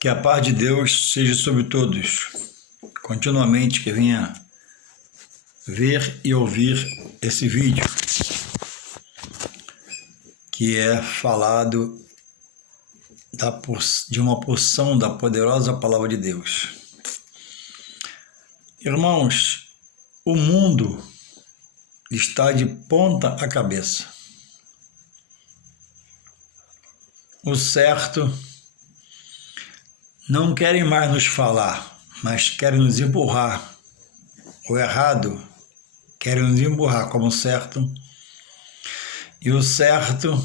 Que a paz de Deus seja sobre todos, continuamente que venha ver e ouvir esse vídeo, que é falado de uma porção da poderosa palavra de Deus. Irmãos, o mundo está de ponta a cabeça. O certo não querem mais nos falar, mas querem nos empurrar. O errado querem nos empurrar como certo. E o certo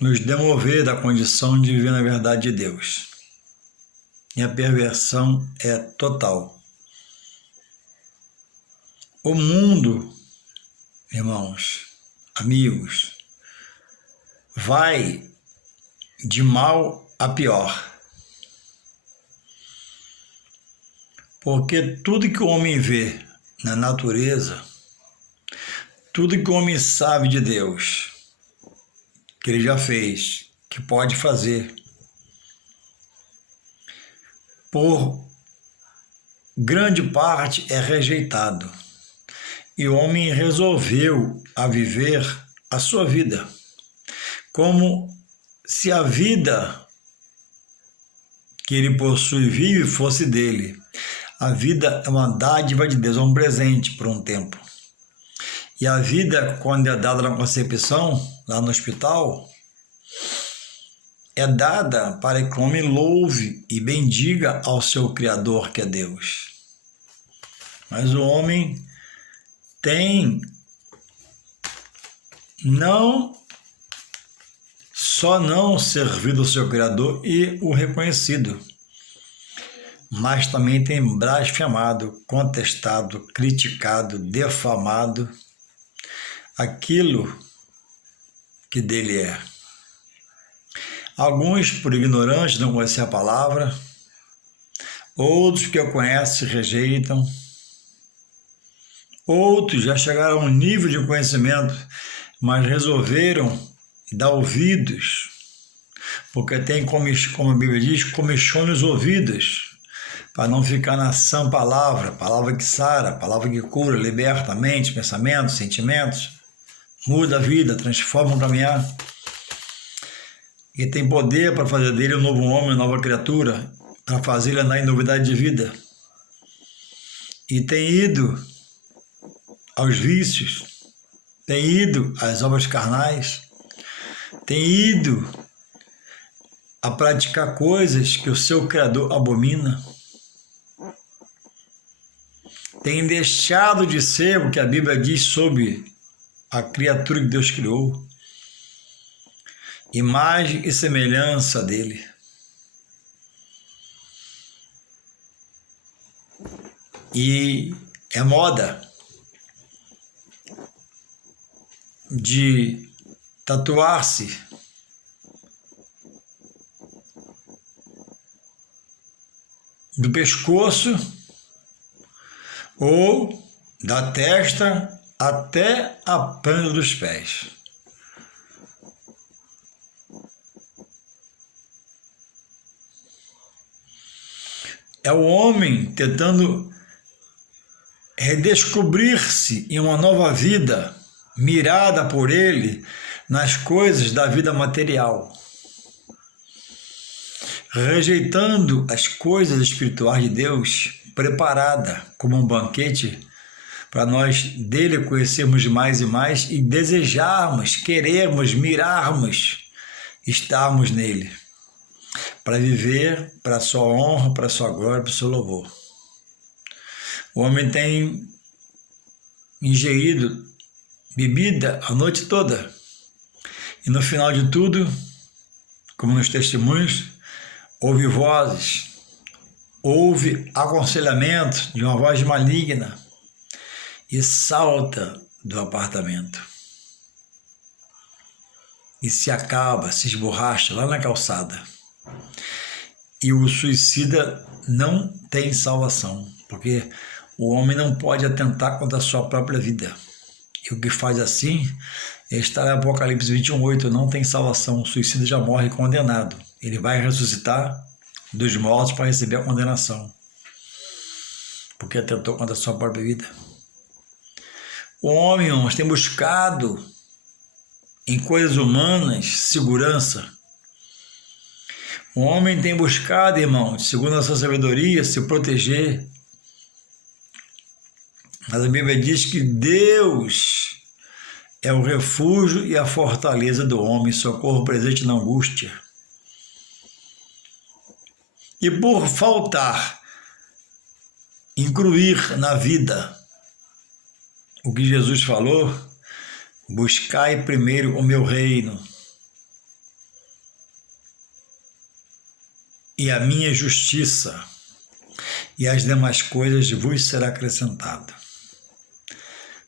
nos demover da condição de viver na verdade de Deus. E a perversão é total. O mundo, irmãos, amigos, vai de mal a pior. Porque tudo que o homem vê na natureza, tudo que o homem sabe de Deus, que ele já fez, que pode fazer, por grande parte é rejeitado. E o homem resolveu a viver a sua vida, como se a vida que ele possui e vive fosse dele. A vida é uma dádiva de Deus, é um presente por um tempo. E a vida, quando é dada na concepção, lá no hospital, é dada para que o homem louve e bendiga ao seu Criador, que é Deus. Mas o homem tem não servido ao seu Criador e o reconhecido, mas também tem blasfemado, contestado, criticado, defamado aquilo que dele é. Alguns, por ignorantes, não conhecem a palavra, outros que a conhecem rejeitam, outros já chegaram a um nível de conhecimento, mas resolveram dar ouvidos, porque tem, como a Bíblia diz, comichão nos ouvidos, para não ficar na sã palavra, palavra que sara, palavra que cura, liberta a mente, pensamentos, sentimentos, muda a vida, transforma o caminhar. E tem poder para fazer dele um novo homem, uma nova criatura, para fazer ele andar em novidade de vida. E tem ido aos vícios, tem ido às obras carnais, tem ido a praticar coisas que o seu Criador abomina, tem deixado de ser o que a Bíblia diz sobre a criatura que Deus criou, imagem e semelhança dele. E é moda de tatuar-se do pescoço ou da testa até a planta dos pés. É o homem tentando redescobrir-se em uma nova vida, mirada por ele nas coisas da vida material, rejeitando as coisas espirituais de Deus, preparada como um banquete para nós dele conhecermos mais e mais e desejarmos, querermos, mirarmos, estarmos nele, para viver para a sua honra, para a sua glória, para o seu louvor. O homem tem ingerido bebida a noite toda e no final de tudo, como nos testemunhos, ouve vozes, ouve aconselhamento de uma voz maligna e salta do apartamento e se acaba, se esborracha lá na calçada. E o suicida não tem salvação, porque o homem não pode atentar contra a sua própria vida. E o que faz assim está em Apocalipse 21:8, não tem salvação, o suicida já morre condenado. Ele vai ressuscitar dos mortos para receber a condenação, porque atentou contra a sua própria vida. O homem, irmãos, tem buscado em coisas humanas segurança. O homem tem buscado, irmãos, segundo a sua sabedoria, se proteger. Mas a Bíblia diz que Deus é o refúgio e a fortaleza do homem, socorro presente na angústia. E por faltar incluir na vida o que Jesus falou, buscai primeiro o meu reino e a minha justiça, e as demais coisas vos será acrescentado.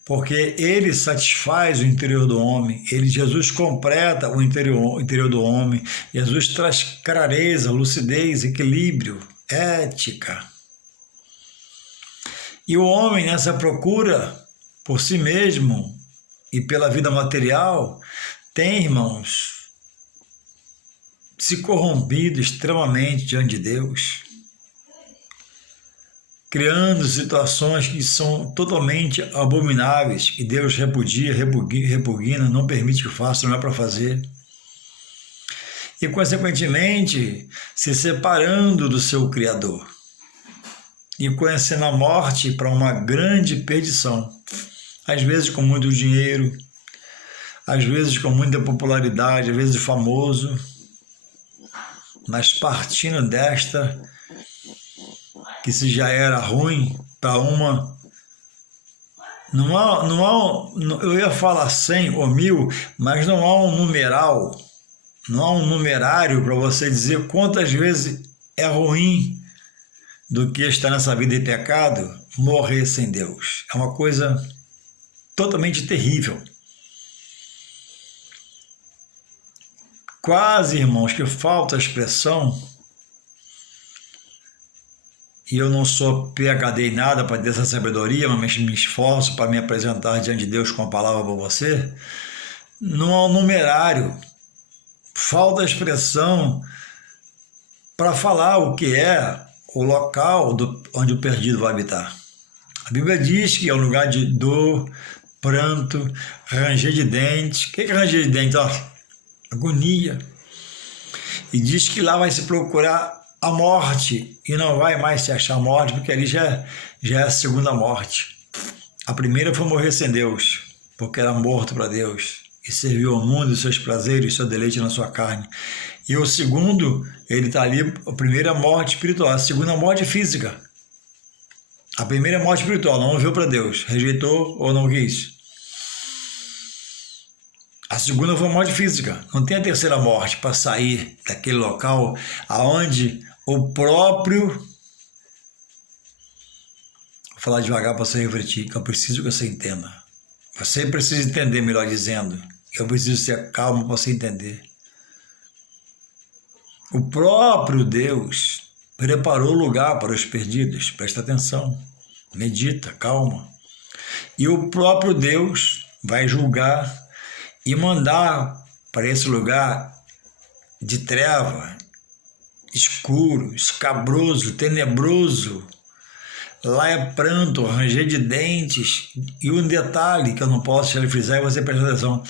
Porque ele satisfaz o interior do homem, Jesus completa o interior do homem, Jesus traz clareza, lucidez, equilíbrio, ética. E o homem, nessa procura por si mesmo e pela vida material, tem, irmãos, se corrompido extremamente diante de Deus, criando situações que são totalmente abomináveis, que Deus repudia, repugna, não permite que faça, não é para fazer. E, consequentemente, se separando do seu Criador e conhecendo a morte para uma grande perdição, às vezes com muito dinheiro, às vezes com muita popularidade, às vezes famoso, mas partindo desta, que se já era ruim, para uma, eu ia falar 100 ou 1000, mas não há um numeral, não há um numerário para você dizer quantas vezes é ruim do que estar nessa vida de pecado, morrer sem Deus. É uma coisa totalmente terrível. Quase, irmãos, que falta a expressão, e eu não sou PhD em nada para ter essa sabedoria, mas me esforço para me apresentar diante de Deus com a palavra para você, não há um numerário, falta a expressão para falar o que é o local onde o perdido vai habitar. A Bíblia diz que é um lugar de dor, pranto, ranger de dentes. O que é ranger de dentes? Agonia. E diz que lá vai se procurar a morte e não vai mais se achar morte, porque ali já é a segunda morte. A primeira foi morrer sem Deus, porque era morto para Deus e serviu ao mundo os seus prazeres, o seu deleite na sua carne. E o segundo, ele está ali, a primeira morte espiritual, a segunda morte física. A primeira morte espiritual, não viveu para Deus, rejeitou ou não quis. A segunda foi a morte física. Não tem a terceira morte para sair daquele local aonde o próprio... Vou falar devagar para você refletir, que eu preciso que você entenda. Você precisa entender, melhor dizendo. Eu preciso ser calmo para você entender. O próprio Deus preparou lugar para os perdidos. Presta atenção. Medita, calma. E o próprio Deus vai julgar e mandar para esse lugar de treva, escuro, escabroso, tenebroso. Lá é pranto, ranger de dentes. E um detalhe que eu não posso frisar e você presta atenção: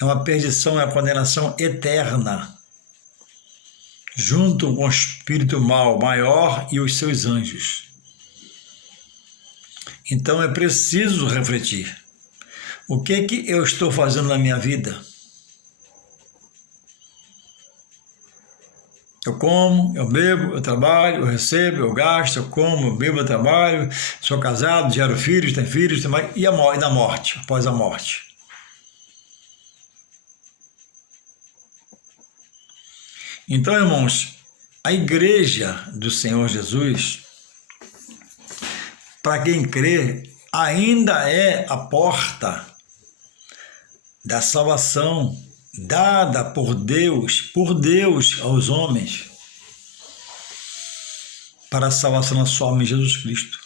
é uma perdição, é uma condenação eterna, junto com o espírito mal maior e os seus anjos. Então é preciso refletir. O que eu estou fazendo na minha vida? Eu como, eu bebo, eu trabalho, eu recebo, eu gasto, eu como, eu bebo, eu trabalho, sou casado, gero filhos, tenho mais, e da morte, após a morte. Então, irmãos, a igreja do Senhor Jesus, para quem crê, ainda é a porta da salvação dada por Deus aos homens, para a salvação da sua alma em Jesus Cristo.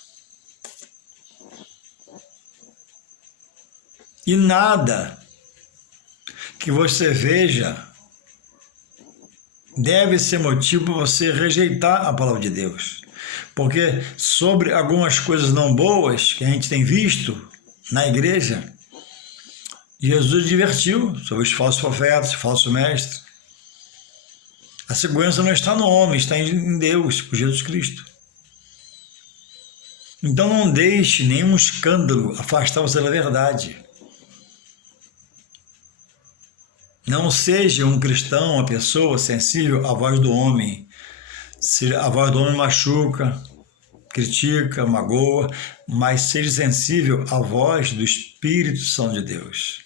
E nada que você veja deve ser motivo para você rejeitar a palavra de Deus. Porque sobre algumas coisas não boas que a gente tem visto na igreja, Jesus advertiu sobre os falsos profetas, falsos mestres. A segurança não está no homem, está em Deus, por Jesus Cristo. Então não deixe nenhum escândalo afastar você da verdade. Não seja um cristão, uma pessoa sensível à voz do homem. Se a voz do homem machuca, critica, magoa, mas seja sensível à voz do Espírito Santo de Deus.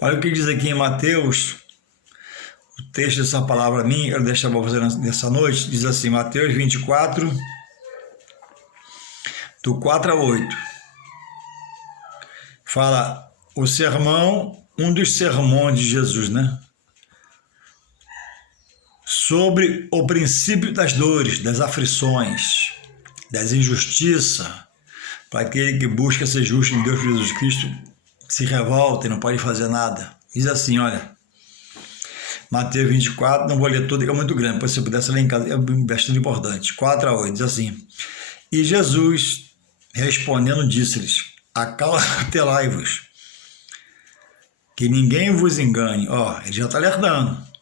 Olha o que diz aqui em Mateus, o texto dessa palavra a mim, eu deixo para você nessa noite, diz assim, Mateus 24, do 4 a 8. Fala o sermão, um dos sermões de Jesus, né? Sobre o princípio das dores, das aflições, das injustiças, para aquele que busca ser justo em Deus por Jesus Cristo, se revolta e não pode fazer nada. Diz assim, olha, Mateus 24, não vou ler tudo, que é muito grande, se você pudesse ler em casa, é bastante importante. 4 a 8, diz assim, e Jesus, respondendo, disse-lhes, acautelai-vos, que ninguém vos engane. Ó, ele já está alertando.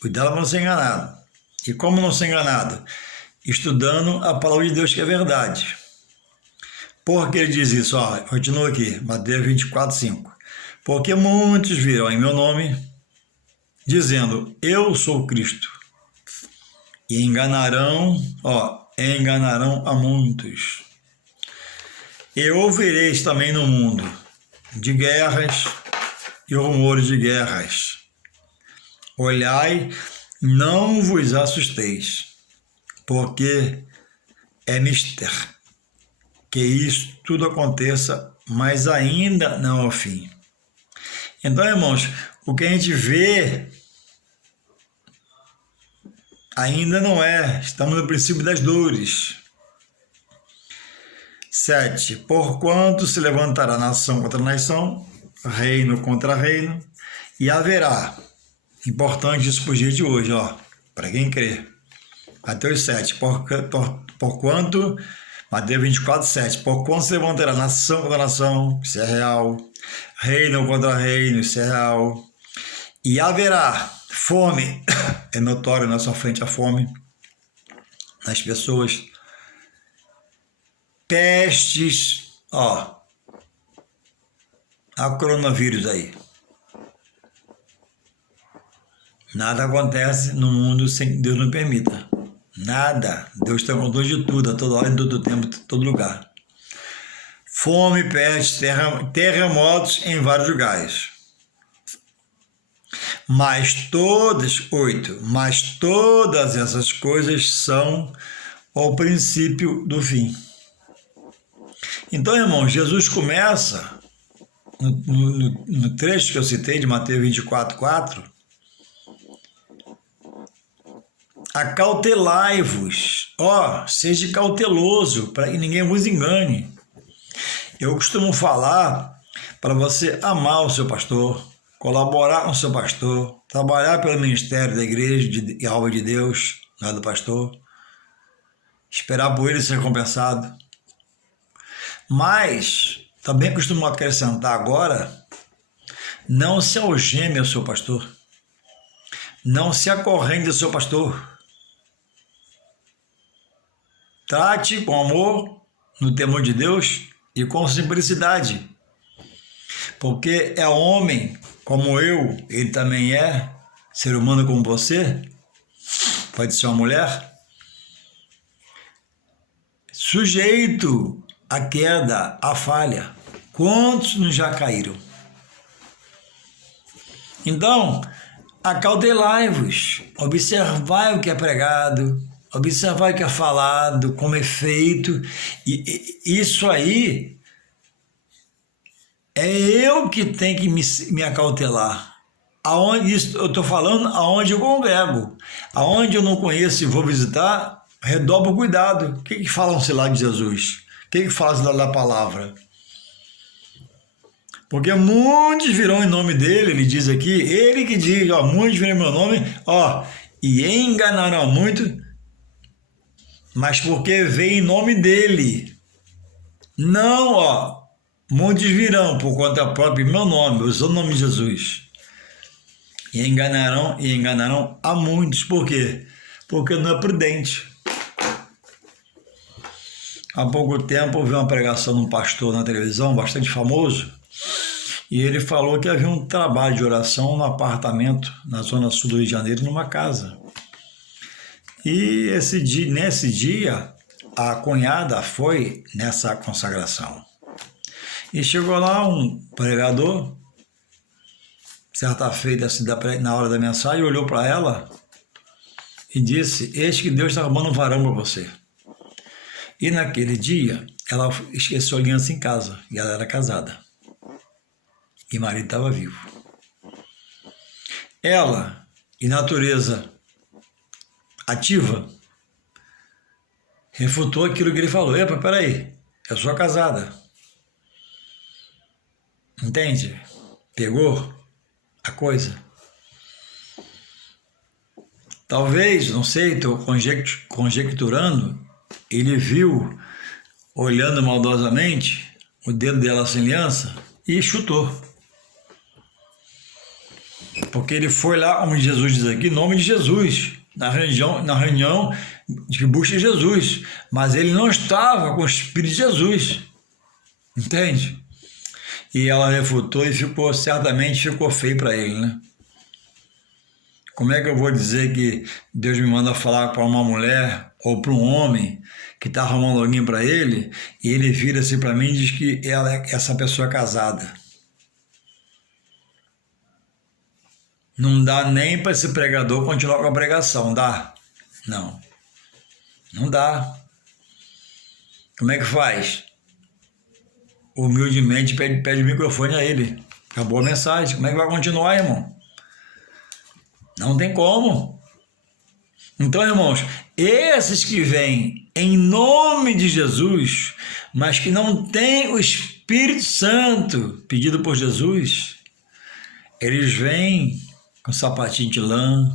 Cuidado para não ser enganado. E como não ser enganado? Estudando a palavra de Deus, que é verdade. Por que ele diz isso? Ó, continua aqui, Mateus 24, 5. Porque muitos virão em meu nome, dizendo, eu sou Cristo. E enganarão a muitos. E ouvireis também no mundo de guerras e rumores de guerras. Olhai, não vos assusteis, porque é mister que isso tudo aconteça, mas ainda não é o fim. Então, irmãos, o que a gente vê ainda não é, estamos no princípio das dores. 7. Porquanto se levantará nação contra nação, reino contra reino, e haverá, importante isso para o dia de hoje, ó, para quem crê. Mateus 7. Porquanto, Mateus 24, 7. Porquanto se levantará nação contra nação, isso é real, reino contra reino, isso é real, e haverá fome, é notório na sua frente a fome, nas pessoas, pestes, ó, a coronavírus aí. Nada acontece no mundo sem que Deus não permita. Nada. Deus tem controle de tudo, a toda hora, em todo tempo, em todo lugar. Fome, pestes, terremotos em vários lugares. Mas todas essas coisas são o princípio do fim. Então, irmãos, Jesus começa, no trecho que eu citei de Mateus 24, 4, acautelai-vos, seja cauteloso, para que ninguém vos engane. Eu costumo falar para você amar o seu pastor, colaborar com o seu pastor, trabalhar pelo ministério da igreja e a obra de Deus, não é do pastor, esperar por ele ser recompensado. Mas também costumo acrescentar agora, não se algeme ao seu pastor, não se acorrente ao seu pastor. Trate com amor, no temor de Deus e com simplicidade, porque é homem como eu, ele também é ser humano como você, pode ser uma mulher, sujeito à queda, à falha. Quantos nos já caíram? Então, acautelai-vos, observai o que é pregado, observai o que é falado, como é feito, e isso aí é eu que tenho que me acautelar. Aonde isso, eu estou falando aonde eu congrego, aonde eu não conheço e vou visitar, redobro o cuidado. O que falam-se lá de Jesus? O que fala-se lá da palavra? Porque muitos virão em nome dele, ele diz aqui, ele que diz, ó, muitos virão em meu nome, ó, e enganarão muito, mas porque vem em nome dele. Não, ó, muitos virão por conta própria em meu nome, usando o nome de Jesus. E enganarão a muitos. Por quê? Porque não é prudente. Há pouco tempo eu vi uma pregação de um pastor na televisão, bastante famoso, e ele falou que havia um trabalho de oração no apartamento na zona sul do Rio de Janeiro, numa casa. E nesse dia, a cunhada foi nessa consagração. E chegou lá um pregador, certa feita, na hora da mensagem, olhou para ela e disse: eis que Deus está arrumando um varão para você. E naquele dia, ela esqueceu a aliança em casa, e ela era casada. E o marido estava vivo. Ela, em natureza ativa, refutou aquilo que ele falou. Epa, peraí, eu sou casada. Entende? Pegou a coisa. Talvez, não sei, estou conjecturando, ele viu, olhando maldosamente, o dedo dela sem aliança e chutou. Porque ele foi lá, como Jesus diz aqui, em nome de Jesus, na reunião de busca de Jesus. Mas ele não estava com o Espírito de Jesus. Entende? E ela refutou e certamente ficou feio para ele, né? Como é que eu vou dizer que Deus me manda falar para uma mulher ou para um homem que está arrumando alguém para ele, e ele vira-se para mim e diz que essa pessoa é casada? Não dá nem para esse pregador continuar com a pregação, dá? Não. Não dá. Como é que faz? Humildemente pede o microfone a ele. Acabou a mensagem. Como é que vai continuar, irmão? Não tem como. Então, irmãos, esses que vêm em nome de Jesus, mas que não têm o Espírito Santo pedido por Jesus, eles vêm com sapatinho de lã,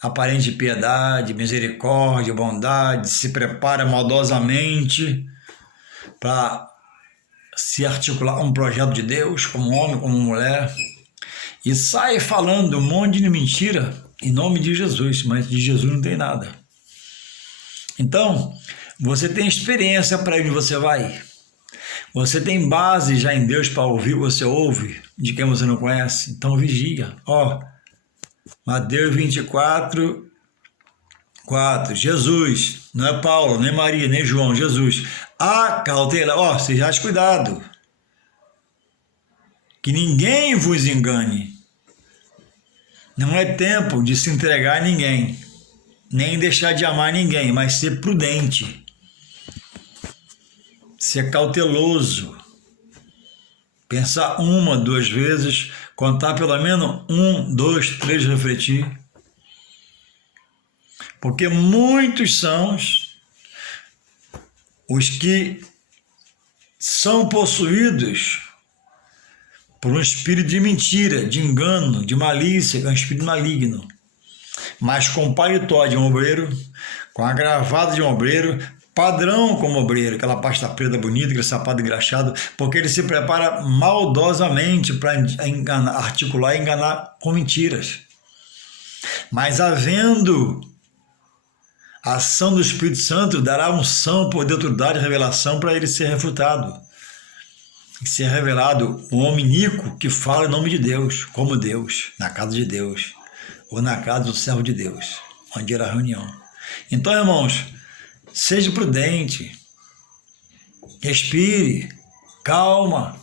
aparente piedade, misericórdia, bondade, se prepara maldosamente para se articular um projeto de Deus, como homem, como mulher, e sai falando um monte de mentira em nome de Jesus, mas de Jesus não tem nada. Então, você tem experiência para onde você vai? Você tem base já em Deus para ouvir, você ouve de quem você não conhece? Então vigia. Ó, Mateus 24, 4, Jesus, não é Paulo, nem Maria, nem João, Jesus. Cautela, ó, sejais cuidado, que ninguém vos engane. Não é tempo de se entregar a ninguém, nem deixar de amar ninguém, mas ser prudente, ser cauteloso, pensar 1, 2 vezes, contar pelo menos 1, 2, 3, refletir. Porque muitos são os que são possuídos por um espírito de mentira, de engano, de malícia, que é um espírito maligno. Mas com paletó de um obreiro, com a gravata de um obreiro, padrão como obreiro, aquela pasta preta bonita, aquele sapato engraxado, porque ele se prepara maldosamente para articular e enganar com mentiras. Mas havendo a ação do Espírito Santo, dará unção, poder, autoridade e revelação para ele ser refutado. E ser revelado um homem iníquo que fala em nome de Deus, como Deus, na casa de Deus, ou na casa do servo de Deus, onde era a reunião. Então, irmãos, seja prudente, respire, calma.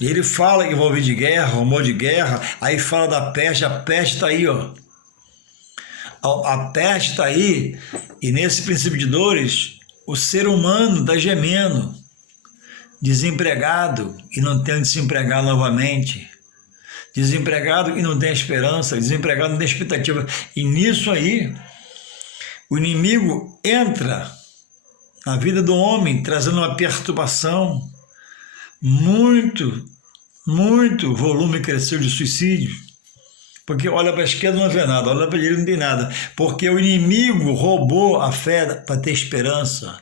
E ele fala que vai ouvir de guerra, rumor de guerra, aí fala da peste, a peste está aí, ó. A peste está aí, e nesse princípio de dores, o ser humano está gemendo, desempregado e não tem onde se empregar novamente, desempregado e não tem esperança, desempregado e não tem expectativa. E nisso aí, o inimigo entra na vida do homem, trazendo uma perturbação. Muito volume cresceu de suicídio. Porque olha para a esquerda não vê nada, olha para a direita não tem nada. Porque o inimigo roubou a fé para ter esperança.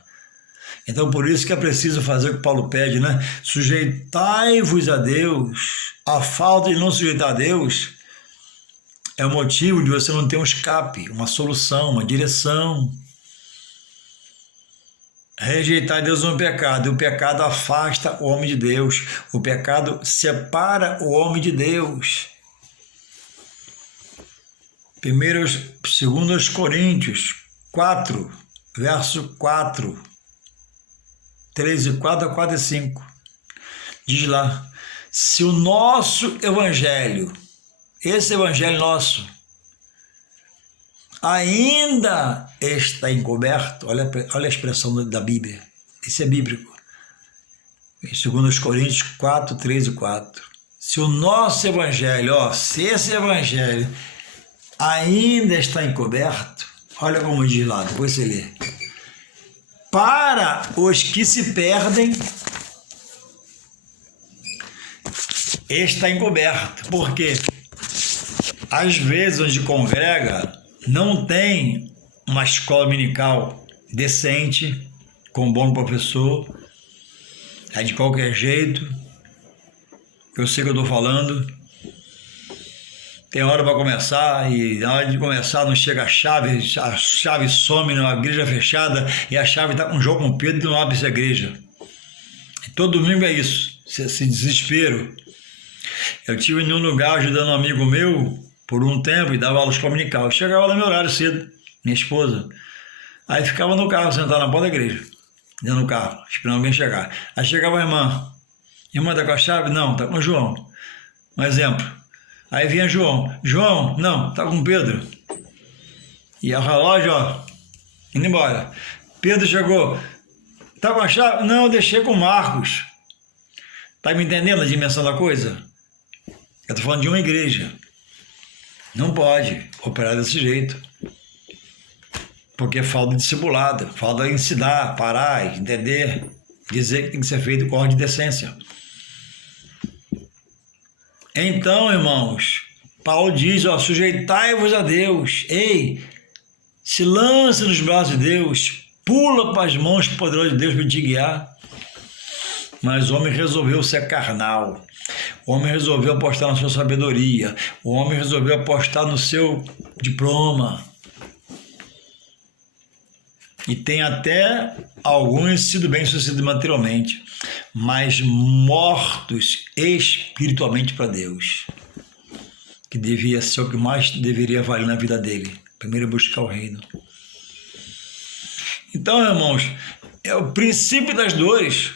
Então por isso que é preciso fazer o que Paulo pede, né? Sujeitai-vos a Deus. A falta de não sujeitar a Deus é o motivo de você não ter um escape, uma solução, uma direção. Rejeitar Deus no pecado, e o pecado afasta o homem de Deus, o pecado separa o homem de Deus. 2 Coríntios 4, verso 4, 3 e 4 a 4 e 5, diz lá, se o nosso evangelho, esse evangelho nosso, ainda está encoberto, olha a expressão da Bíblia, isso é bíblico, em 2 Coríntios 4, 3 e 4, se o nosso evangelho, se esse evangelho ainda está encoberto, olha como diz lá, depois você lê, para os que se perdem, está encoberto, porque às vezes onde congrega não tem uma escola dominical decente, com um bom professor, é de qualquer jeito, eu sei que eu estou falando, tem hora para começar e na hora de começar não chega a chave some na igreja fechada e a chave está com João com Pedro e não abre essa igreja. E todo domingo é isso, esse desespero. Eu estive em um lugar ajudando um amigo meu por um tempo e dava aulas dominical. Eu chegava no meu horário cedo, minha esposa. Aí ficava no carro, sentado na porta da igreja, dentro do carro, esperando alguém chegar. Aí chegava a irmã. Irmã está com a chave? Não, está com o João. Um exemplo. Aí vinha João. João, não, está com Pedro. E o relógio, indo embora. Pedro chegou. Está com a chave? Não, eu deixei com o Marcos. Está me entendendo a dimensão da coisa? Eu estou falando de uma igreja. Não pode operar desse jeito. Porque falta discipulado, falta ensinar, parar, entender, dizer que tem que ser feito com ordem de decência. Então, irmãos, Paulo diz, sujeitai-vos a Deus. Ei, se lança nos braços de Deus, pula para as mãos poderosas de Deus para te guiar. Mas o homem resolveu ser carnal. O homem resolveu apostar na sua sabedoria. O homem resolveu apostar no seu diploma. E tem até alguns sido bem-sucedidos materialmente, mas mortos espiritualmente para Deus, que devia ser o que mais deveria valer na vida dele. Primeiro buscar o reino. Então, irmãos, é o princípio das dores.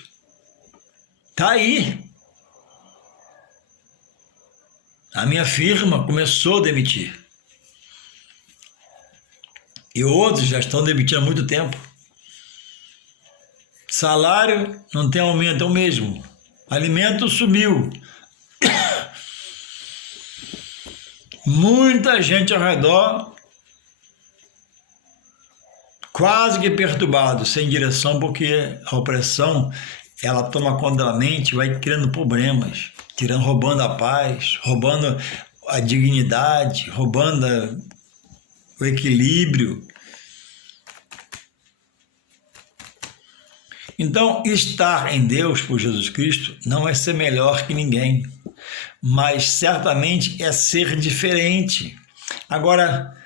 Está aí. A minha firma começou a demitir. E outros já estão demitindo há muito tempo. Salário não tem aumento, é o mesmo. Alimento subiu. Muita gente ao redor quase que perturbado, sem direção, porque a opressão ela toma conta da mente, vai criando problemas, roubando a paz, roubando a dignidade, roubando o equilíbrio. Então, estar em Deus por Jesus Cristo não é ser melhor que ninguém, mas certamente é ser diferente. Agora,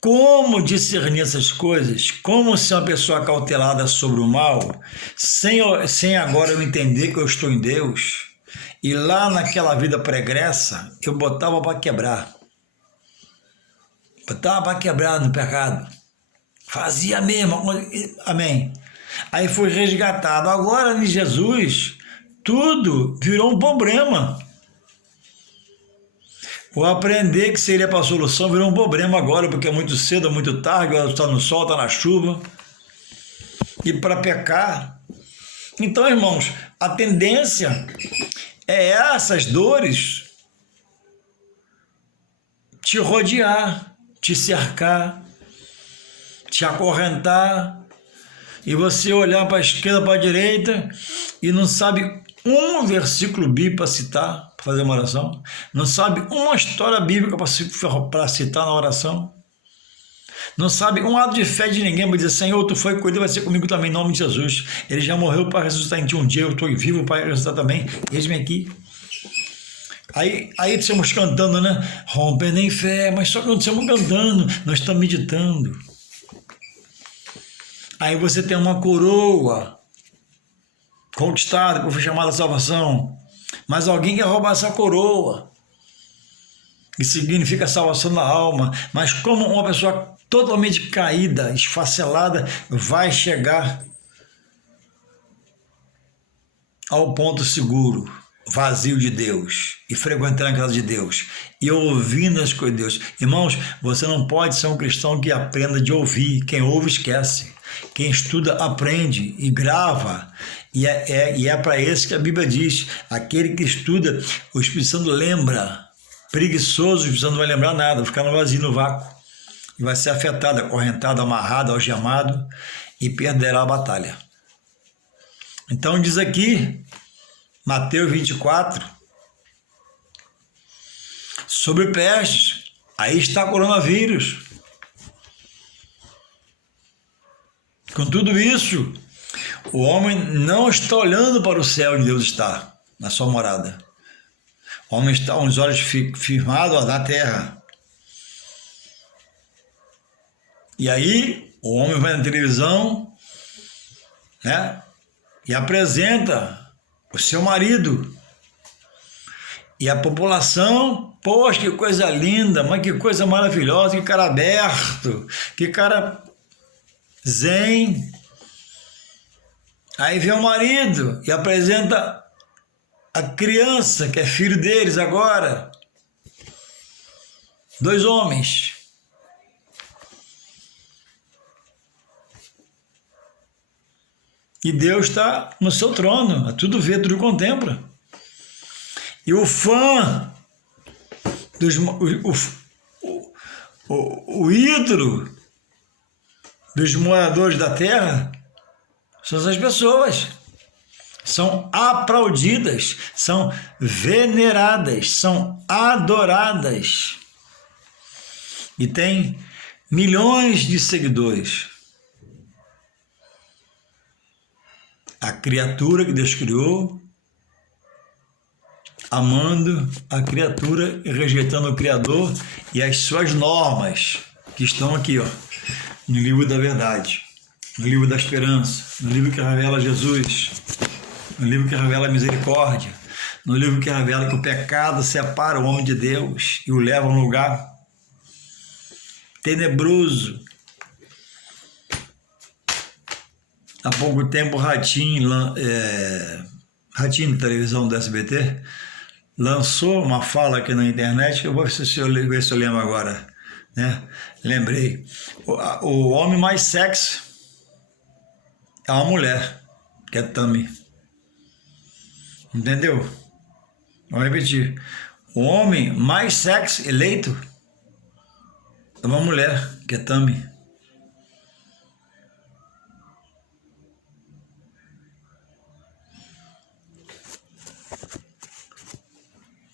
como discernir essas coisas? Como ser uma pessoa cautelada sobre o mal, sem agora eu entender que eu estou em Deus? E lá naquela vida pregressa, eu botava para quebrar. Botava para quebrar no pecado. Fazia mesmo. Amém. Aí foi resgatado. Agora, em Jesus, tudo virou um problema. O aprender que seria para a solução virou um problema agora, porque é muito cedo, é muito tarde, está no sol, está na chuva. E para pecar. Então, irmãos, a tendência é essas dores te rodear, te cercar, te acorrentar. e você olhar para a esquerda, para a direita e não sabe um versículo bíblico para citar, para fazer uma oração, não sabe uma história bíblica para citar na oração, não sabe um ato de fé de ninguém para dizer, Senhor, tu foi com ele, vai ser comigo também, em nome de Jesus. Ele já morreu para ressuscitar em ti um dia, eu estou vivo para ressuscitar também, eis-me aqui. Aí estamos cantando, né? Rompendo em fé, mas só que não estamos cantando, nós estamos meditando. Aí você tem uma coroa conquistada, que foi chamada salvação, mas alguém quer roubar essa coroa, que significa a salvação da alma, mas como uma pessoa totalmente caída, esfacelada, vai chegar ao ponto seguro, vazio de Deus, e frequentar a casa de Deus, e ouvindo as coisas de Deus. Irmãos, você não pode ser um cristão que aprenda de ouvir. Quem ouve, esquece. Quem estuda, aprende e grava. E é para esse que a Bíblia diz, aquele que estuda, o Espírito Santo lembra. Preguiçoso, o Espírito Santo não vai lembrar nada, vai ficar no vazio, no vácuo. E vai ser afetado, acorrentado, amarrado, algemado, e perderá a batalha. Então diz aqui, Mateus 24, sobre pestes, aí está o coronavírus. Com tudo isso, o homem não está olhando para o céu onde Deus está, na sua morada. O homem está com os olhos firmados na terra. E aí, o homem vai na televisão, né, e apresenta o seu marido. E a população, poxa, que coisa linda, mas que coisa maravilhosa, que cara aberto, que cara zen. Aí vem o marido e apresenta a criança, que é filho deles agora. 2 homens. E Deus está no seu trono, a tudo vê, tudo contempla. E o fã, o ídolo dos moradores da terra são as pessoas. São aplaudidas, são veneradas, são adoradas. E tem milhões de seguidores. A criatura que Deus criou, amando a criatura e rejeitando o Criador e as suas normas, que estão aqui, ó, no livro da verdade, no livro da esperança, no livro que revela Jesus, no livro que revela a misericórdia, no livro que revela que o pecado separa o homem de Deus e o leva a um lugar tenebroso. Há pouco tempo o Ratinho de televisão do SBT, lançou uma fala aqui na internet, que eu vou ver se eu lembro agora, né? Lembrei. O homem mais sexy é uma mulher, que é Tami. Entendeu? Vou repetir. O homem mais sexy eleito é uma mulher, que é Tami.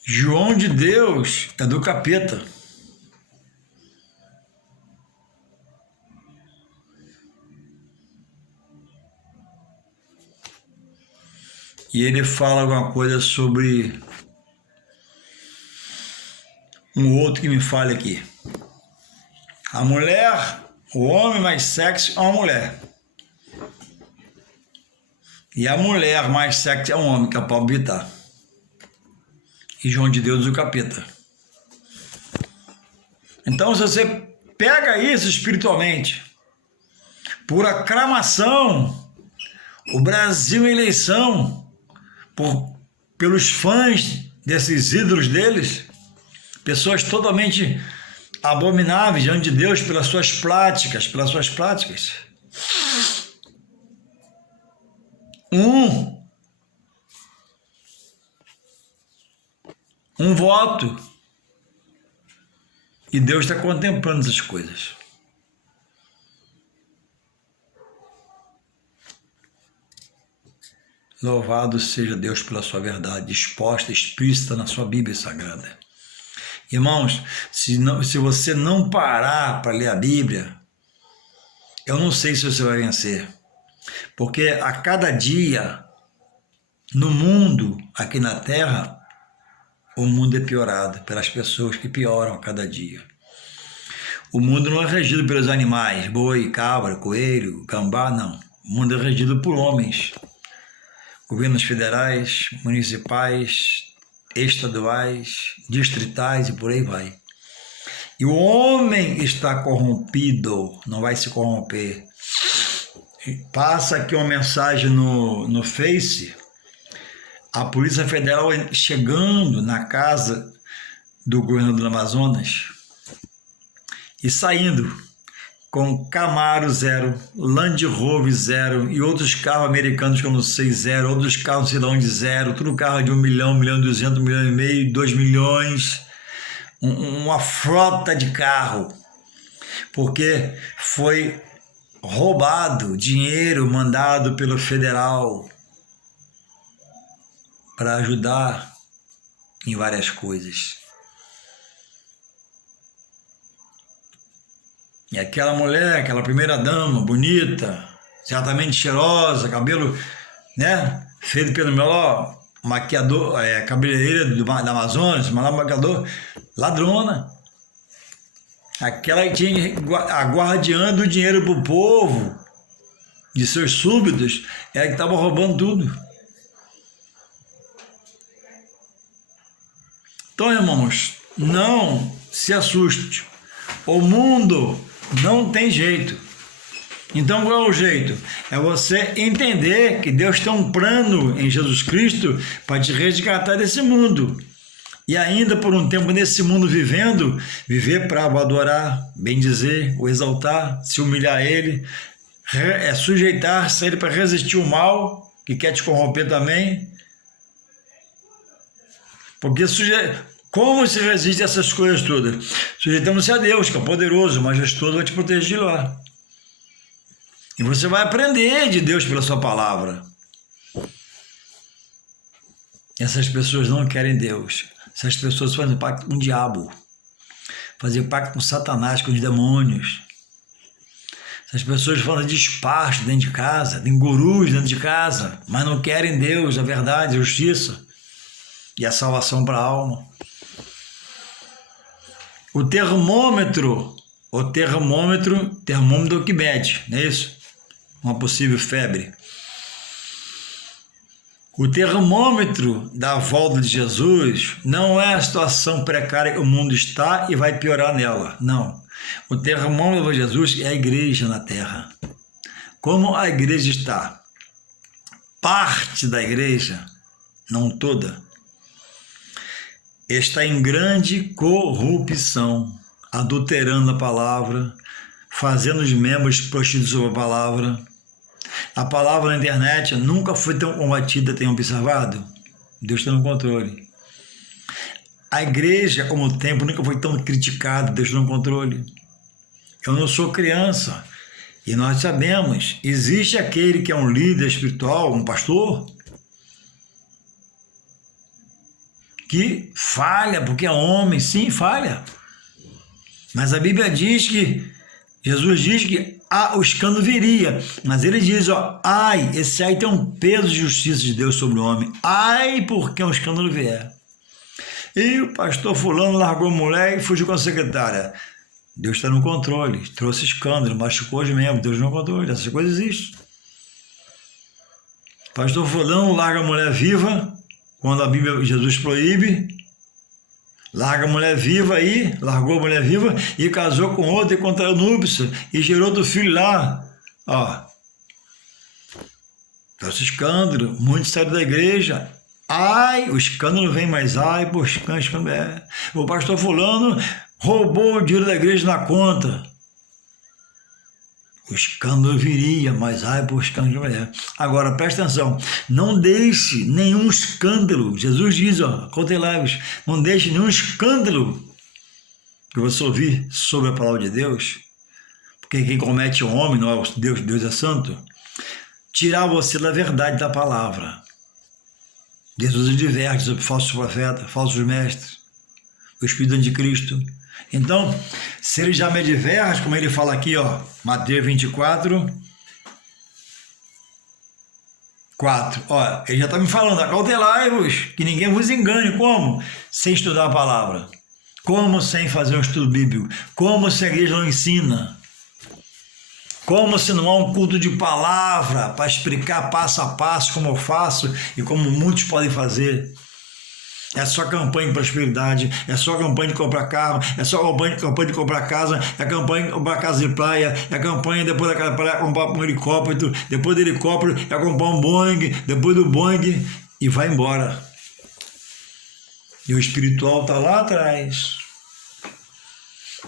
João de Deus é do capeta. E ele fala alguma coisa sobre um outro que me fale aqui. A mulher, o homem mais sexy é uma mulher. E a mulher mais sexy é um homem que é para habitar. E João de Deus do capeta. Então, se você pega isso espiritualmente, por aclamação, o Brasil em eleição, pelos fãs desses ídolos deles, pessoas totalmente abomináveis diante de Deus pelas suas práticas, um voto. E Deus está contemplando essas coisas. Louvado seja Deus pela sua verdade, exposta, explícita na sua Bíblia Sagrada. Irmãos, se você não parar para ler a Bíblia, eu não sei se você vai vencer. Porque a cada dia, no mundo, aqui na Terra, o mundo é piorado pelas pessoas que pioram a cada dia. O mundo não é regido pelos animais, boi, cabra, coelho, gambá, não. O mundo é regido por homens. Governos federais, municipais, estaduais, distritais e por aí vai. E o homem está corrompido, não vai se corromper. Passa aqui uma mensagem no Face, a Polícia Federal chegando na casa do governador do Amazonas e saindo com Camaro 0, Land Rover 0 e outros carros americanos que eu não sei 0, outros carros não sei de onde 0, tudo carro de 1 milhão, 1 milhão e 200, 1 milhão e meio, 2 milhões, uma frota de carro, porque foi roubado dinheiro mandado pelo federal para ajudar em várias coisas. E aquela mulher, aquela primeira dama, bonita, certamente cheirosa, cabelo, né, feito pelo melhor maquiador, cabeleireira da Amazonas, maquiador, ladrona. Aquela que tinha aguardiando o dinheiro para o povo, de seus súbditos, é a que estava roubando tudo. Então, irmãos, não se assuste. O mundo não tem jeito. Então, qual é o jeito? É você entender que Deus tem um plano em Jesus Cristo para te resgatar desse mundo. E ainda por um tempo nesse mundo vivendo, viver para o adorar, bendizer, o exaltar, se humilhar a Ele, sujeitar-se a Ele para resistir o mal, que quer te corromper também. Porque como se resiste a essas coisas todas? Sujeitando-se a Deus, que é poderoso, majestoso, vai te proteger de lá. E você vai aprender de Deus pela sua palavra. Essas pessoas não querem Deus. Essas pessoas fazem pacto com o diabo, fazem pacto com Satanás, com os demônios. Essas pessoas falam de despacho dentro de casa, tem gurus dentro de casa, mas não querem Deus, a verdade, a justiça e a salvação para a alma. O termômetro que mede, não é isso? Uma possível febre. O termômetro da volta de Jesus não é a situação precária que o mundo está e vai piorar nela. Não. O termômetro de Jesus é a igreja na terra. Como a igreja está? Parte da igreja, não toda, está em grande corrupção, adulterando a palavra, fazendo os membros prostituir sobre a palavra. A palavra na internet nunca foi tão combatida, tem observado? Deus está no controle. A igreja, como o templo, nunca foi tão criticada, Deus está no controle. Eu não sou criança, e nós sabemos, existe aquele que é um líder espiritual, um pastor, que falha, porque é homem, sim, falha. Mas a Bíblia diz que, Jesus diz que o escândalo viria, mas ele diz, ai, esse aí tem um peso de justiça de Deus sobre o homem, ai, porque um escândalo vier. E o pastor fulano largou a mulher e fugiu com a secretária. Deus está no controle, trouxe escândalo, machucou os membros, Deus no controle, essas coisas existem. Pastor fulano larga a mulher viva, quando a Bíblia, Jesus proíbe, larga a mulher viva aí, largou a mulher viva e casou com outra e contraiu núpcias e gerou outro filho lá. Trouxe escândalo, muitos saíram da igreja. Ai, o escândalo vem, mas ai, pô, escândalo é. O pastor fulano roubou o dinheiro da igreja na conta. O escândalo viria, mas ai, pô, escândalo é. Agora, presta atenção, não deixe nenhum escândalo. Jesus diz, cautelai-vos, não deixe nenhum escândalo que você ouvir sobre a palavra de Deus, porque quem comete é o homem, não é Deus, Deus é santo, tirar você da verdade da palavra. Jesus adverte sobre falsos profetas, falsos mestres, o Espírito Anticristo. Então, se ele já me adverte, como ele fala aqui, ó, Mateus 24, 4. Ó, ele já está me falando, acautelai-vos, que ninguém vos engane. Como? Sem estudar a palavra. Como sem fazer um estudo bíblico? Como se a igreja não ensina? Como se não há um culto de palavra para explicar passo a passo como eu faço e como muitos podem fazer? É só campanha de prosperidade, é só campanha de comprar carro, é só campanha de comprar casa, é campanha de comprar casa de praia, é campanha depois daquela praia comprar um helicóptero, depois do helicóptero é comprar um Boeing, depois do Boeing e vai embora. E o espiritual está lá atrás.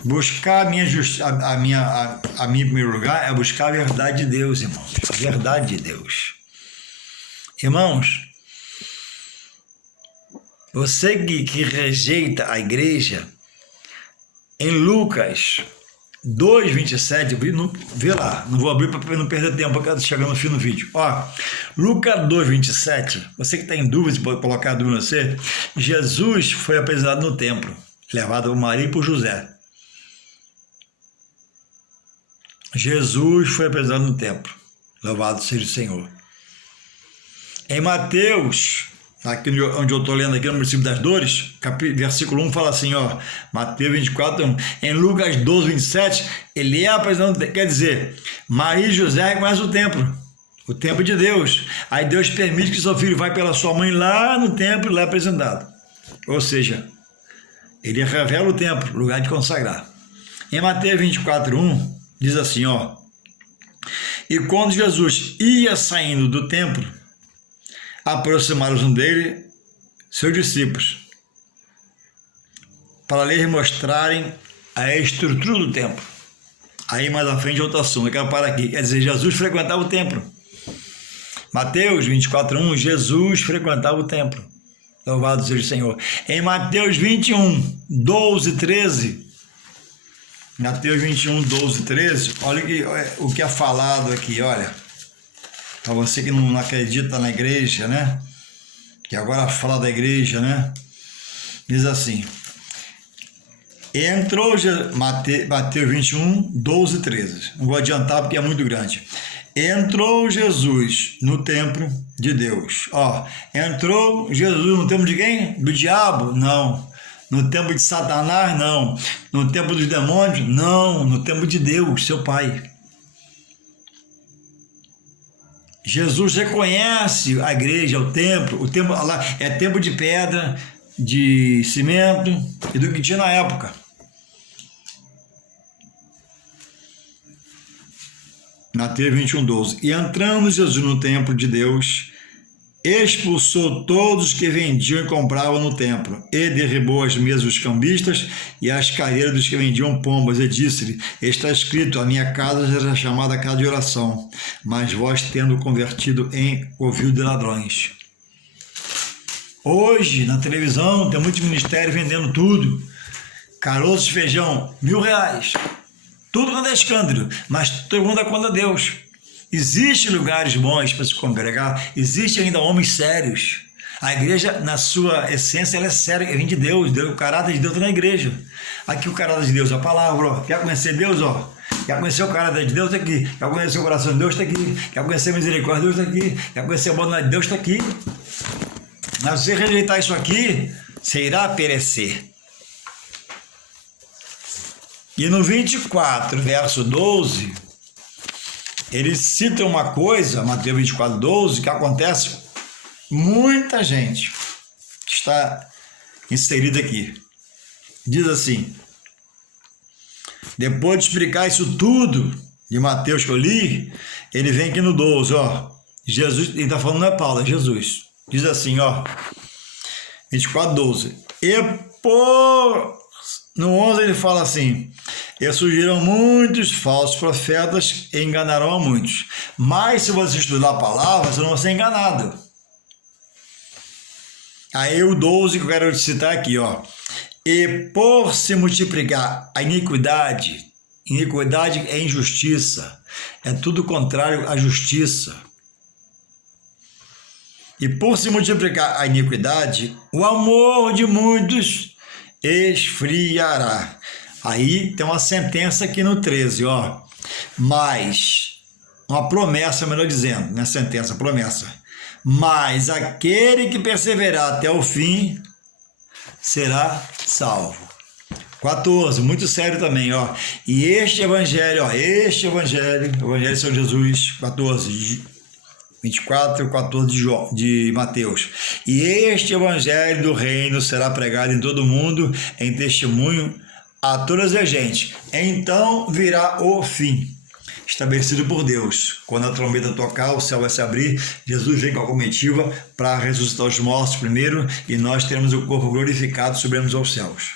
Buscar a minha em primeiro lugar é buscar a verdade de Deus, irmãos. A verdade de Deus. Irmãos, você que rejeita a igreja, em Lucas 2,27, vê lá, não vou abrir para não perder tempo, porque chegando no fim do vídeo. Ó, Lucas 2,27, você que está em dúvida, pode colocar a dúvida você, Jesus foi apresentado no templo, levado por Maria e por José. Jesus foi apresentado no templo, louvado seja o Senhor. Em Mateus, aqui onde eu estou lendo aqui no versículo das dores, versículo 1 fala assim, ó, Mateus 24, 1. Em Lucas 12, 27, ele é apresentado, quer dizer, Maria e José reconhecem o templo de Deus. Aí Deus permite que seu filho vá pela sua mãe lá no templo, lá apresentado. Ou seja, ele revela o templo, lugar de consagrar. Em Mateus 24, 1, diz assim, ó, e quando Jesus ia saindo do templo, aproximaram-se dele seus discípulos, para lhes mostrarem a estrutura do templo. Aí mais à frente outro assunto, eu quero parar aqui, quer dizer, Jesus frequentava o templo. Mateus 24, 1, Jesus frequentava o templo. Louvado seja o Senhor. Em Mateus 21, 12, 13, Mateus 21, 12, 13, olha o que é falado aqui, olha. Para você que não acredita na igreja, né? Que agora fala da igreja, né? Diz assim. Entrou, Mateus 21, 12, 13. Não vou adiantar porque é muito grande. Entrou Jesus no templo de Deus. Ó, entrou Jesus no templo de quem? Do diabo? Não. No templo de Satanás? Não. No templo dos demônios? Não. No templo de Deus, seu Pai. Jesus reconhece a igreja, o templo lá é templo de pedra, de cimento e do que tinha na época. Mateus 21, 12. E entrando Jesus no templo de Deus, expulsou todos que vendiam e compravam no templo, e derribou as mesas dos cambistas e as cadeiras dos que vendiam pombas, e disse-lhe, está escrito, a minha casa será chamada casa de oração, mas vós tendo convertido em covil de ladrões. Hoje, na televisão, tem muitos ministérios vendendo tudo, caroço de feijão, R$1.000, tudo quando é escândalo, mas todo mundo dá conta a Deus. Existem lugares bons para se congregar, existem ainda homens sérios. A igreja, na sua essência, ela é séria, vem de Deus, o caráter de Deus está na igreja. Aqui o caráter de Deus, a palavra, ó. Quer conhecer Deus, ó? Quer conhecer o caráter de Deus, está aqui. Quer conhecer o coração de Deus, está aqui. Quer conhecer a misericórdia de Deus, está aqui. Quer conhecer a bondade de Deus, está aqui. Mas se você rejeitar isso aqui, você irá perecer. E no 24, verso 12... ele cita uma coisa, Mateus 24, 12, que acontece, muita gente está inserida aqui. Diz assim, depois de explicar isso tudo de Mateus que eu li, ele vem aqui no 12, ó, Jesus, ele está falando não é Paulo, é Jesus. Diz assim, ó, 24, 12, no 11 ele fala assim, e surgiram muitos falsos profetas e enganarão a muitos. Mas se você estudar a palavra, você não vai ser enganado. Aí o 12 que eu quero citar aqui, ó. E por se multiplicar a iniquidade é injustiça, é tudo contrário à justiça. E por se multiplicar a iniquidade, o amor de muitos esfriará. Aí tem uma sentença aqui no 13, ó. Mas, uma promessa, melhor dizendo, não é sentença, promessa. Mas aquele que perseverar até o fim será salvo. 14, muito sério também, ó. E este evangelho, ó, evangelho de São Jesus, 14, 24, 14 de Mateus. E este evangelho do reino será pregado em todo o mundo, em testemunho a todas as gentes. Então virá o fim, estabelecido por Deus. Quando a trombeta tocar, o céu vai se abrir, Jesus vem com a comitiva para ressuscitar os mortos primeiro, e nós teremos o corpo glorificado, subiremos aos céus.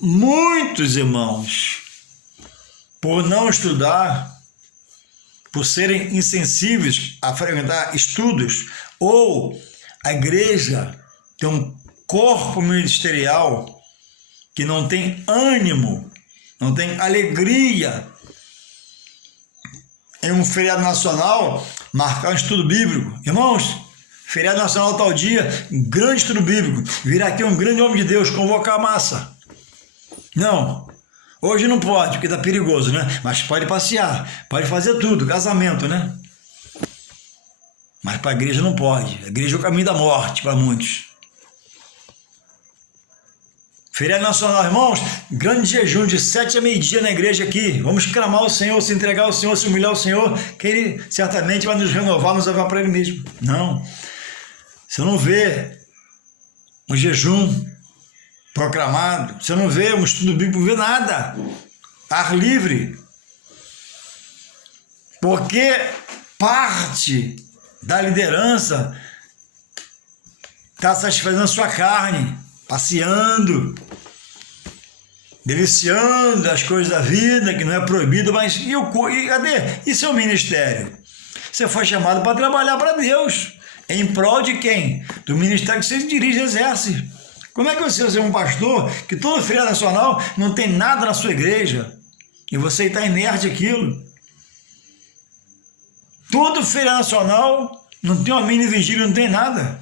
Muitos irmãos, por não estudar, por serem insensíveis a frequentar estudos, ou a igreja tem um corpo ministerial que não tem ânimo, não tem alegria em um feriado nacional marcar um estudo bíblico. Irmãos, feriado nacional tal dia, grande estudo bíblico, vir aqui um grande homem de Deus, convocar a massa. Não, hoje não pode, porque está perigoso, né? Mas pode passear, pode fazer tudo, casamento, né? Mas para a igreja não pode. A igreja é o caminho da morte para muitos. Feriado nacional, irmãos, grande jejum de 7 a meio-dia na igreja aqui. Vamos clamar o Senhor, se entregar ao Senhor, se humilhar ao Senhor, que Ele certamente vai nos renovar, nos levar para Ele mesmo. Não, você não vê um jejum proclamado, você não vê um estudo bíblico, não vê nada, ar livre, porque parte da liderança está satisfazendo a sua carne, passeando, deliciando as coisas da vida, que não é proibido, mas cadê? Isso é o ministério. Você foi chamado para trabalhar para Deus, em prol de quem? Do ministério que você dirige e exerce. Como é que você é um pastor que todo feriado nacional não tem nada na sua igreja e você está inerte aquilo? Todo feriado nacional não tem uma mini vigília, não tem nada.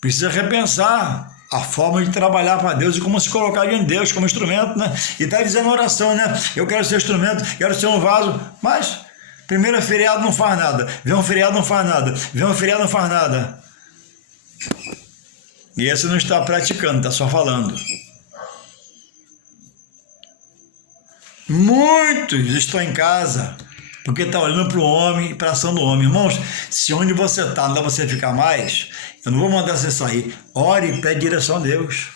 Precisa repensar a forma de trabalhar para Deus e como se colocar diante de Deus como instrumento, né? E está dizendo na oração, né? Eu quero ser instrumento, quero ser um vaso, mas primeiro feriado não faz nada, vem um feriado não faz nada, vem um feriado não faz nada. E esse não está praticando, está só falando. Muitos estão em casa porque está olhando para o homem e para a ação do homem. Irmãos, se onde você está não dá para você ficar mais, eu não vou mandar você sair. Ore e pede direção a Deus.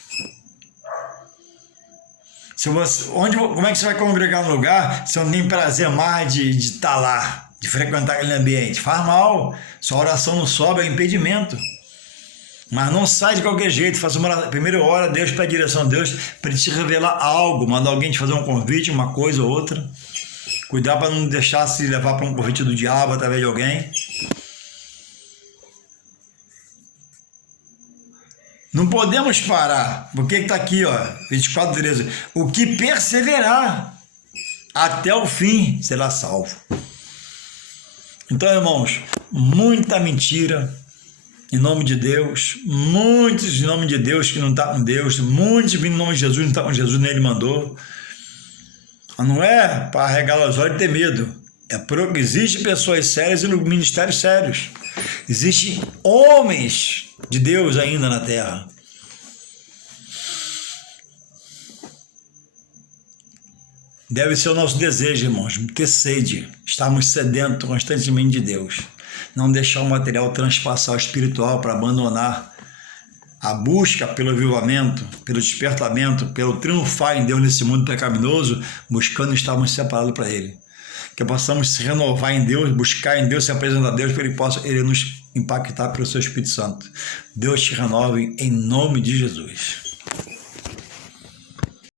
Como é que você vai congregar no lugar se não tem prazer mais de estar lá, de frequentar aquele ambiente? Faz mal. Sua oração não sobe, é impedimento. Mas não sai de qualquer jeito, faça uma primeira hora, Deus pede direção a Deus para Ele te revelar algo, mandar alguém te fazer um convite, uma coisa ou outra. Cuidar para não deixar se levar para um convite do diabo através de alguém. Não podemos parar, porque está aqui, ó, 24:13. O que perseverar até o fim será salvo. Então, irmãos, muita mentira em nome de Deus, muitos em nome de Deus que não está com Deus, muitos em nome de Jesus não está com Jesus, nem Ele mandou. Não é para arregalar os olhos e ter medo, é porque existem pessoas sérias e ministérios sérios, existem homens de Deus ainda na terra. Deve ser o nosso desejo, irmãos, ter sede, estarmos sedentos constantemente de Deus. Não deixar o material transpassar o espiritual para abandonar a busca pelo avivamento, pelo despertamento, pelo triunfar em Deus nesse mundo pecaminoso, buscando estarmos separados para Ele. Que possamos se renovar em Deus, buscar em Deus, se apresentar a Deus, para Ele nos impactar pelo Seu Espírito Santo. Deus te renove em nome de Jesus.